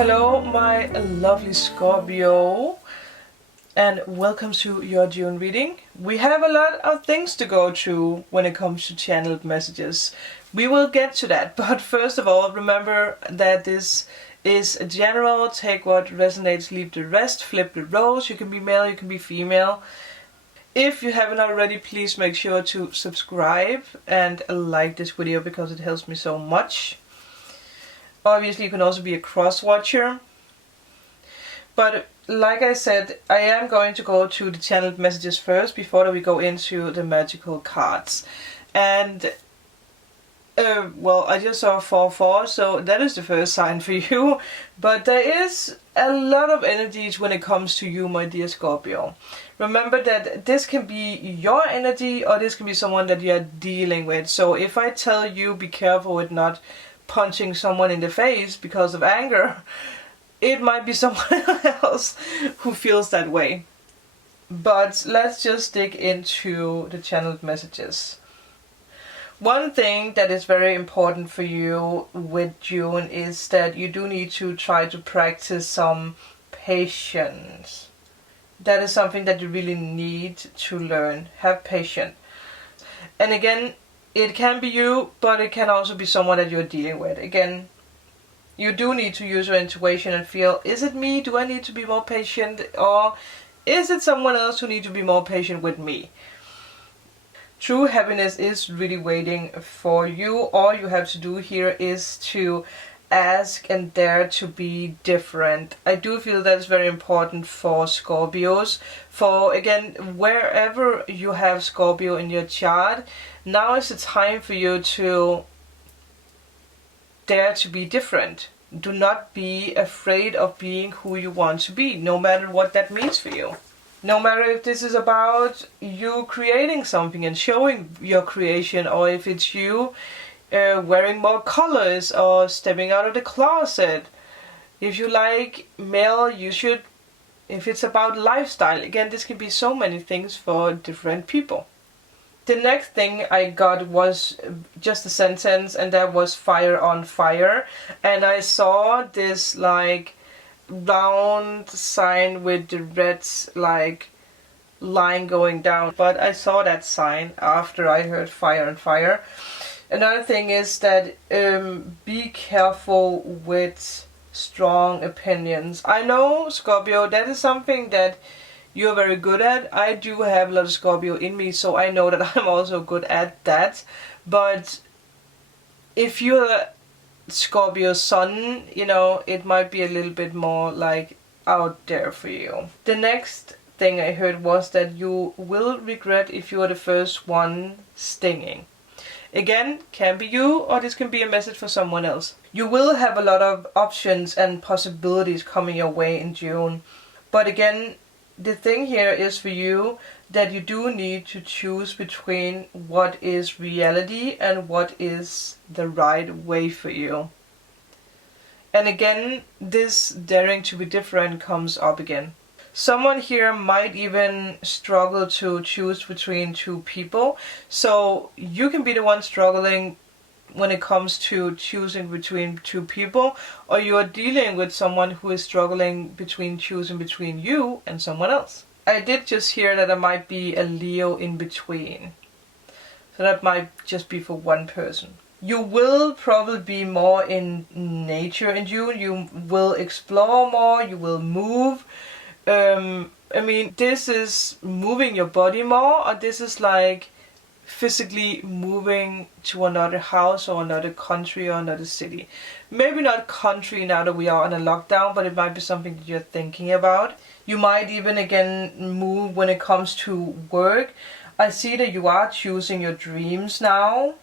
Hello my lovely Scorpio, and welcome to your June reading. We have a lot of things to go through when it comes to channeled messages. We will get to that, but first of all, remember that this is a general. Take what resonates, leave the rest, flip the roles. You can be male, you can be female. If you haven't already, please make sure to subscribe and like this video because it helps me so much. Obviously you can also be a cross-watcher. But like I said, I am going to go to the channeled messages first before we go into the magical cards. And well, I just saw 4-4, so that is the first sign for you. But there is a lot of energies when it comes to you, my dear Scorpio. Remember that this can be your energy or this can be someone that you're dealing with. So if I tell you be careful with not punching someone in the face because of anger, it might be someone else who feels that way. But let's just dig into the channeled messages. One thing that is very important for you with June is that you do need to try to practice some patience. That is something that you really need to learn. Have patience. And again, it can be you, but it can also be someone that you're dealing with. Again, you do need to use your intuition and feel, is it me? Do I need to be more patient? Or is it someone else who needs to be more patient with me? True happiness is really waiting for you. All you have to do here is to ask and dare to be different. I do feel that's very important for Scorpios. For again, wherever you have Scorpio in your chart, now is the time for you to dare to be different. Do not be afraid of being who you want to be, no matter what that means for you. No matter if this is about you creating something and showing your creation, or if it's you wearing more colors or stepping out of the closet. If you like male, you should. If it's about lifestyle, again, this can be so many things for different people. The next thing I got was just a sentence, and that was fire on fire. And I saw this like round sign with the red like line going down. But I saw that sign after I heard fire on fire. Another thing is that be careful with strong opinions. I know, Scorpio, that is something that you're very good at. I do have a lot of Scorpio in me, so I know that I'm also good at that. But if you're Scorpio sun, you know, it might be a little bit more like out there for you. The next thing I heard was that you will regret if you are the first one stinging. Again, can be you, or this can be a message for someone else. You will have a lot of options and possibilities coming your way in June. But again, the thing here is for you that you do need to choose between what is reality and what is the right way for you. And again, this daring to be different comes up again. Someone here might even struggle to choose between two people. So you can be the one struggling when it comes to choosing between two people, or you are dealing with someone who is struggling between choosing between you and someone else. I did just hear that there might be a Leo in between. So that might just be for one person. You will probably be more in nature in June. You will explore more, you will move. I mean, this is moving your body more, or this is like physically moving to another house or another country or another city. Maybe not country now that we are on a lockdown, but it might be something that you're thinking about. You might even again move when it comes to work. I see that you are choosing your dreams now.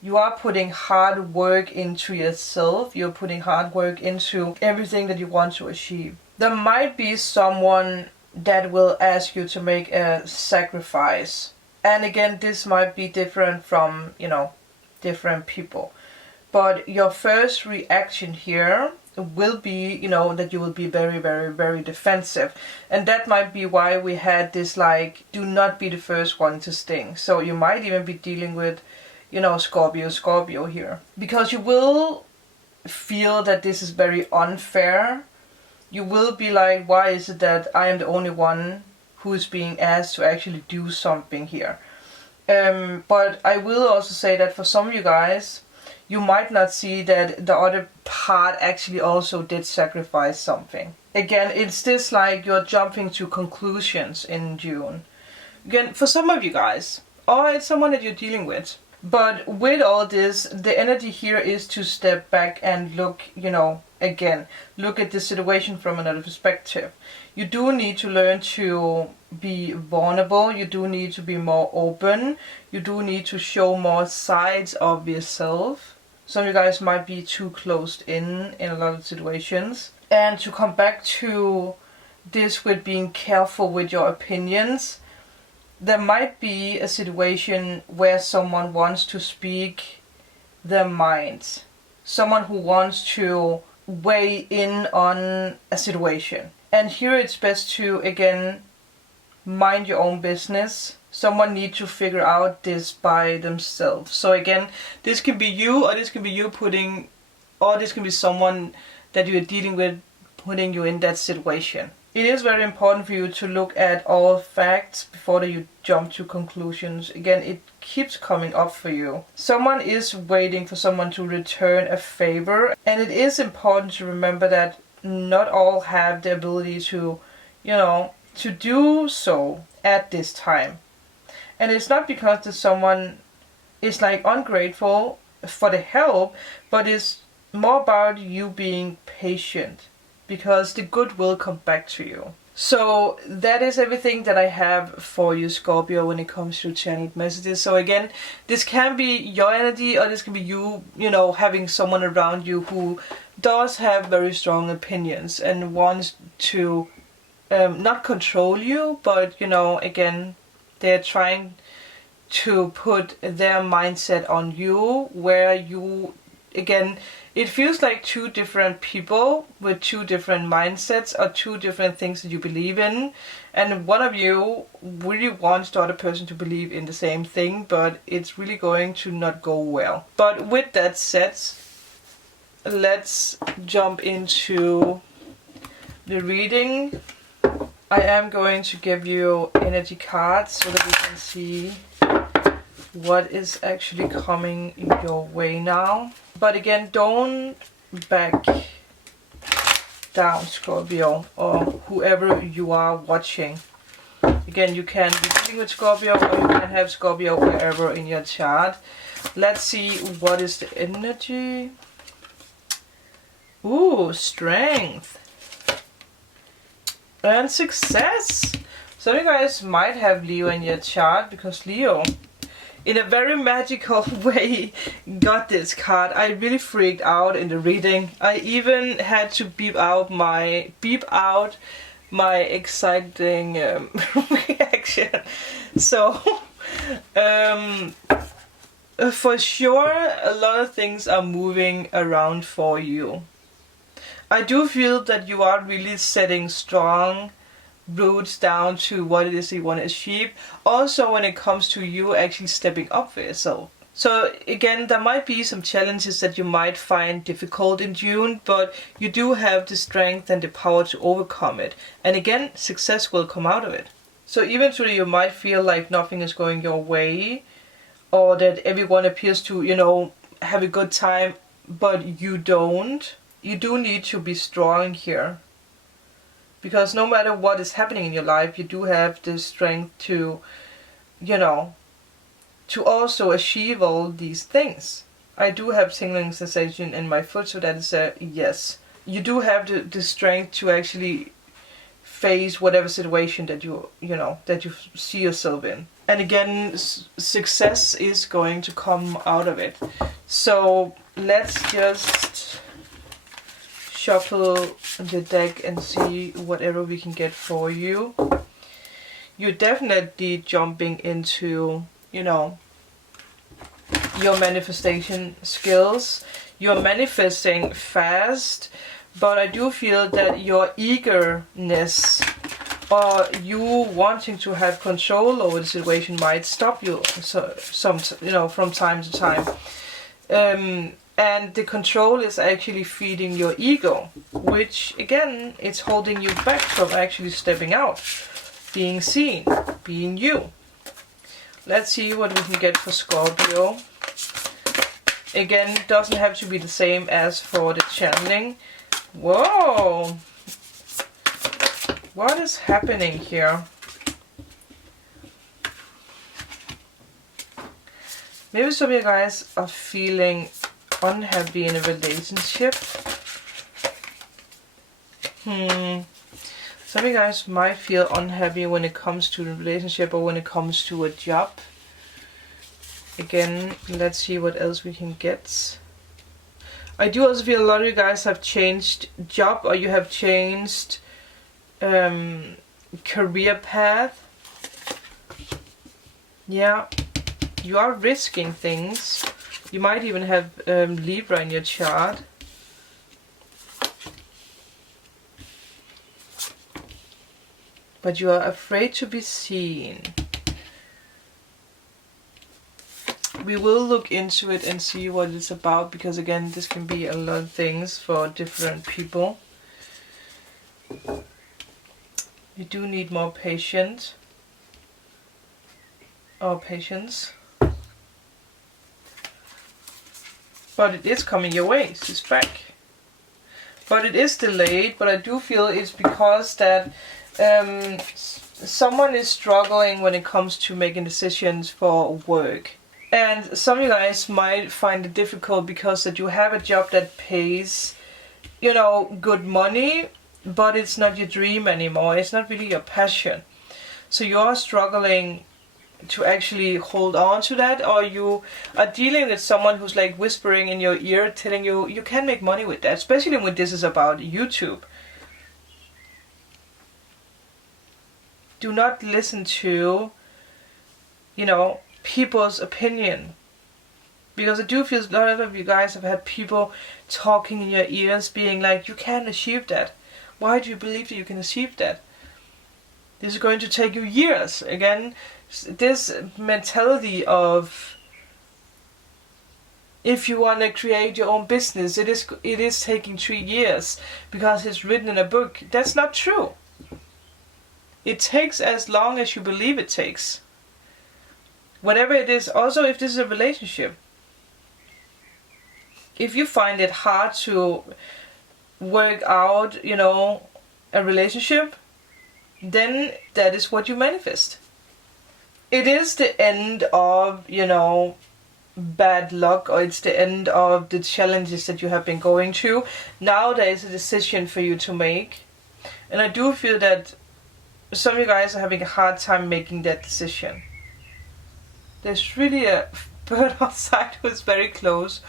You are putting hard work into yourself. You're putting hard work into everything that you want to achieve. There might be someone that will ask you to make a sacrifice. And again, this might be different from, you know, different people. But your first reaction here will be, you know, that you will be very, very, very defensive. And that might be why we had this, like, do not be the first one to sting. So you might even be dealing with, you know, Scorpio here. Because you will feel that this is very unfair. You will be like, why is it that I am the only one who is being asked to actually do something here? But I will also say that for some of you guys, you might not see that the other part actually also did sacrifice something. Again, it's just like you're jumping to conclusions in June. Again, for some of you guys, or it's someone that you're dealing with. But with all this, the energy here is to step back and look, again, look at the situation from another perspective. You do need to learn to be vulnerable. You do need to be more open. You do need to show more sides of yourself. Some of you guys might be too closed in a lot of situations. And to come back to this with being careful with your opinions, there might be a situation where someone wants to speak their mind. Someone who wants to weigh in on a situation. And here it's best to, again, mind your own business. Someone needs to figure out this by themselves. So again, this can be you, or this can be you putting, or this can be someone that you're dealing with putting you in that situation. It is very important for you to look at all facts before you jump to conclusions. Again, it keeps coming up for you. Someone is waiting for someone to return a favor. And it is important to remember that not all have the ability to, to do so at this time. And it's not because that someone is like ungrateful for the help, but it's more about you being patient. Because the good will come back to you. So that is everything that I have for you, Scorpio, when it comes to channeled messages. So again, this can be your energy, or this can be you, having someone around you who does have very strong opinions and wants to not control you, but again, they're trying to put their mindset on you, where you, again, it feels like two different people with two different mindsets or two different things that you believe in. And one of you really wants the other person to believe in the same thing, but it's really going to not go well. But with that said, let's jump into the reading. I am going to give you energy cards so that we can see what is actually coming your way now. But again, don't back down, Scorpio, or whoever you are watching. Again, you can be dealing with Scorpio, or you can have Scorpio wherever in your chart. Let's see what is the energy. Ooh, strength. And success. Some of you guys might have Leo in your chart, because Leo, in a very magical way, got this card. I really freaked out in the reading. I even had to beep out my exciting reaction. So for sure, a lot of things are moving around for you. I do feel that you are really setting strong roots down to what it is you want to achieve. Also when it comes to you actually stepping up for yourself. So again, there might be some challenges that you might find difficult in June, but you do have the strength and the power to overcome it. And again, success will come out of it. So even though you might feel like nothing is going your way, or that everyone appears to, have a good time, but you don't, you do need to be strong here. Because no matter what is happening in your life, you do have the strength to, to also achieve all these things. I do have tingling sensation in my foot, so that is a yes. You do have the strength to actually face whatever situation that you see yourself in. And again, success is going to come out of it. So let's just shuffle the deck and see whatever we can get for you. You're definitely jumping into, your manifestation skills. You're manifesting fast, but I do feel that your eagerness or you wanting to have control over the situation might stop you from time to time. And the control is actually feeding your ego, which again, it's holding you back from actually stepping out, being seen, being you. Let's see what we can get for Scorpio. Again, it doesn't have to be the same as for the channeling. Whoa! What is happening here? Maybe some of you guys are feeling unhappy in a relationship. Some of you guys might feel unhappy when it comes to the relationship or when it comes to a job. Again, let's see what else we can get. I do also feel a lot of you guys have changed job, or you have changed career path. Yeah, you are risking things. You might even have Libra in your chart. But you are afraid to be seen. We will look into it and see what it's about, because again, this can be a lot of things for different people. You do need more patience. Patience. But it is coming your way. It's back. But it is delayed, but I do feel it's because that someone is struggling when it comes to making decisions for work. And some of you guys might find it difficult because that you have a job that pays, you know, good money, but it's not your dream anymore. It's not really your passion. So you are struggling to actually hold on to that, or you are dealing with someone who's like whispering in your ear telling you you can make money with that, especially when this is about YouTube. Do not listen to, you know, people's opinion, because I do feel a lot of you guys have had people talking in your ears being like, you can't achieve that. Why do you believe that you can achieve that? This is going to take you years. Again, this mentality of if you want to create your own business, it is taking 3 years because it's written in a book. That's not true. It takes as long as you believe it takes. Whatever it is, also if this is a relationship. If you find it hard to work out, you know, a relationship, then that is what you manifest. It is the end of, you know, bad luck, or it's the end of the challenges that you have been going through. Now there is a decision for you to make. And I do feel that some of you guys are having a hard time making that decision. There's really a bird outside who is very close.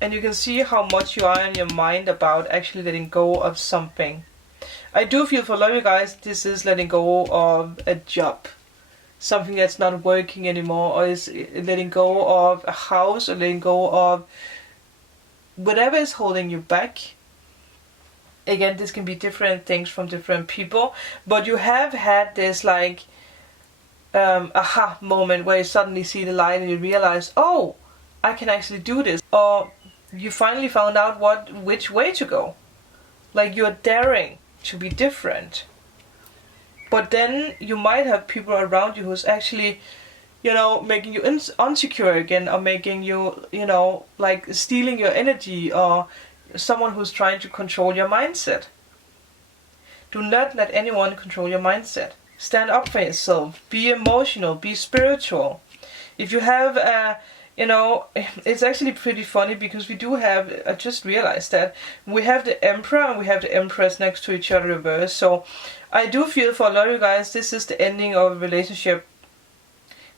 And you can see how much you are in your mind about actually letting go of something. I do feel for a lot of you guys, this is letting go of a job. Something that's not working anymore, or is letting go of a house, or letting go of whatever is holding you back. Again, this can be different things from different people. But you have had this like aha moment where you suddenly see the light and you realize, oh, I can actually do this. Or you finally found out which way to go. Like you're daring to be different. But then you might have people around you who's actually, you know, making you insecure again, or making you, you know, like stealing your energy, or someone who's trying to control your mindset. Do not let anyone control your mindset. Stand up for yourself. Be emotional. Be spiritual. If you have you know, it's actually pretty funny because we do have, I just realized that, we have the Emperor and we have the Empress next to each other reversed. So I do feel for a lot of you guys, this is the ending of a relationship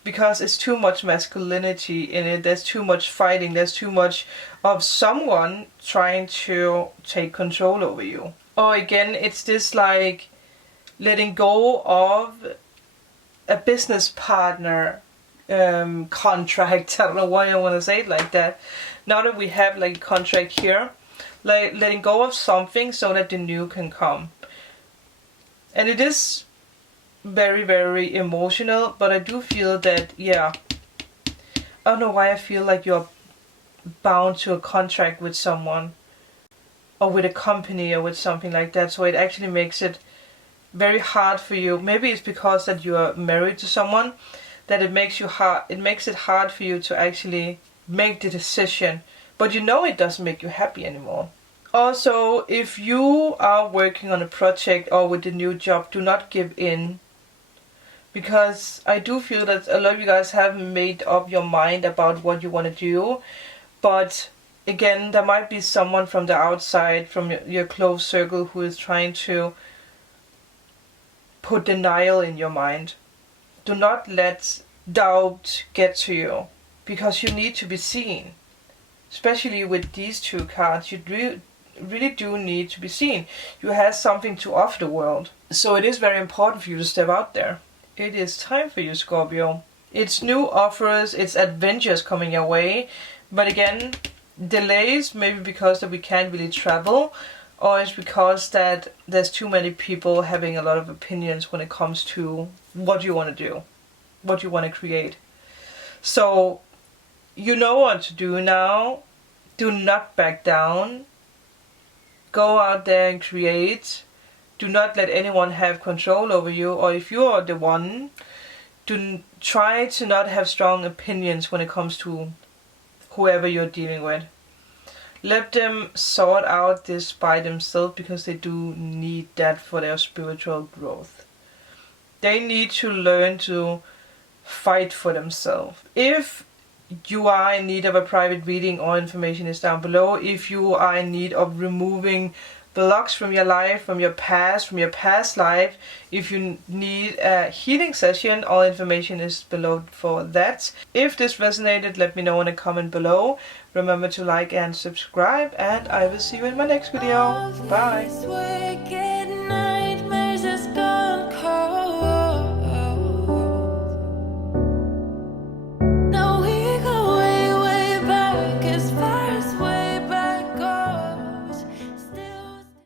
because it's too much masculinity in it. There's too much fighting. There's too much of someone trying to take control over you. Or again, it's this like letting go of a business partner contract. I don't know why I want to say it like that. Now that we have like a contract here, like letting go of something so that the new can come. And it is very, very emotional, but I do feel that, yeah, I don't know why I feel like you're bound to a contract with someone or with a company or with something like that. So it actually makes it very hard for you. Maybe it's because that you are married to someone that it makes it hard for you to actually make the decision, but you know it doesn't make you happy anymore. Also, if you are working on a project or with a new job, do not give in, because I do feel that a lot of you guys haven't made up your mind about what you want to do. But again, there might be someone from the outside, from your close circle, who is trying to put denial in your mind. Do not let doubt get to you, because you need to be seen. Especially with these two cards, you really do need to be seen. You have something to offer the world. So it is very important for you to step out there. It is time for you, Scorpio. It's new offers, it's adventures coming your way. But again, delays, maybe because that we can't really travel, or it's because that there's too many people having a lot of opinions when it comes to what you want to do, what you want to create. So you know what to do now. Do not back down. Go out there and create. Do not let anyone have control over you, or if you are the one, try to not have strong opinions when it comes to whoever you're dealing with. Let them sort out this by themselves, because they do need that for their spiritual growth. They need to learn to fight for themselves. If you are in need of a private reading, all information is down below. If you are in need of removing blocks from your life, from your past life, if you need a healing session, all information is below for that. If this resonated, let me know in a comment below. Remember to like and subscribe, and I will see you in my next video. Bye.